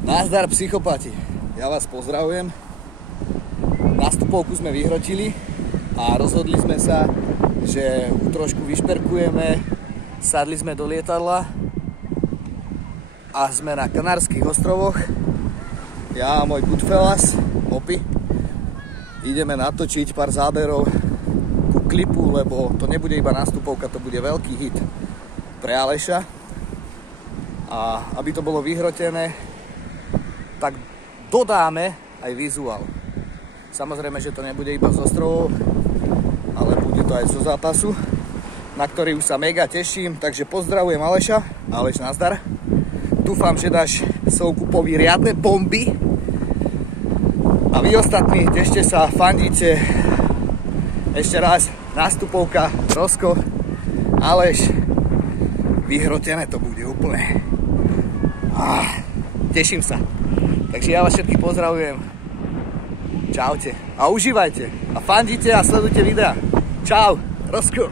Nazdar psychopati, ja vás pozdravujem. Nastupovku sme vyhrotili a rozhodli sme sa, že trošku vyšperkujeme, sadli sme do lietadla a sme na Kanárskych ostrovoch. Ja a môj Goodfellas, Opi, ideme natočiť pár záberov ku klipu, lebo to nebude iba nastupovka, to bude veľký hit pre Aleša. A aby to bolo vyhrotené, tak dodáme aj vizuál. Samozrejme, že to nebude iba z ostrovov, ale bude to aj zo zápasu, na ktorý už sa mega teším. Takže pozdravujem Aleša. Aleš, nazdar. Dúfam, že dáš Soukupovi riadne bomby. A vy ostatní, tešte sa, fandíte. Ešte raz, nastupovka, Rosko, Aleš. Vyhrotené to bude úplne. Teším sa. Takže ja vás všetkých pozdravujem. Čaute. A užívajte. A fandíte a sledujte videa. Čau. Rosko.